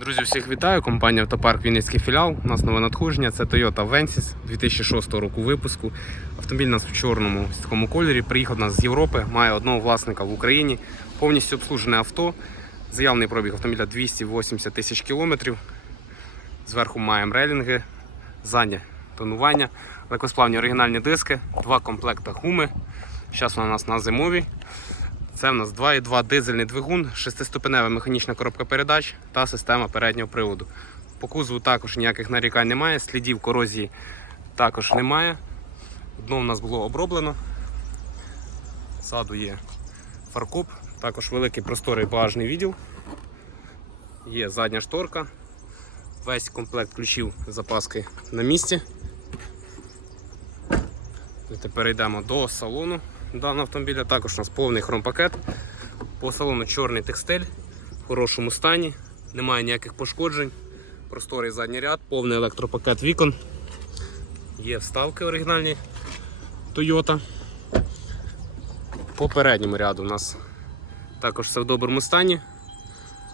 Друзі, всіх вітаю. Компанія Автопарк Вінницький філіал. У нас нове надходження. Це Toyota Avensis 2006 року випуску. Автомобіль у нас в чорному такому кольорі. Приїхав у нас з Європи, має одного власника в Україні. Повністю обслужене авто. Заявний пробіг автомобіля 280 тисяч кілометрів. Зверху маємо релінги, заднє тонування, легкосплавні оригінальні диски, два комплекти гуми. Зараз вона у нас на зимовій. Це в нас 2,2 дизельний двигун, 6-ступенева механічна коробка передач та система переднього приводу. По кузову також ніяких нарікань немає, слідів корозії також немає. Дно в нас було оброблено. Ззаду є фаркоп, також великий просторий багажний відділ. Є задня шторка. Весь комплект ключів запаски на місці. Давайте перейдемо до салону даного автомобіля. Також у нас повний хромпакет. По салону чорний текстиль в хорошому стані, немає ніяких пошкоджень. Просторий задній ряд, повний електропакет вікон. Є вставки оригінальні Toyota. По передньому ряду у нас також все в доброму стані.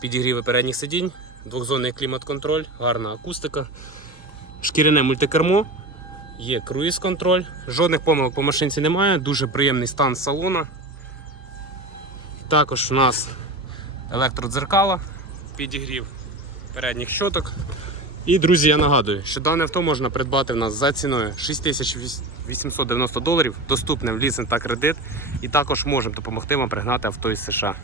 Підігріви передніх сидінь, двохзонний клімат-контроль, гарна акустика, шкіряне мультикермо. Є круїз-контроль, жодних помилок по машинці немає, дуже приємний стан салона. Також у нас електродзеркала, підігрів передніх щоток. І, друзі, я нагадую, що дане авто можна придбати в нас за ціною 6890 доларів, доступне в лізинг та кредит. І також можемо допомогти вам пригнати авто із США.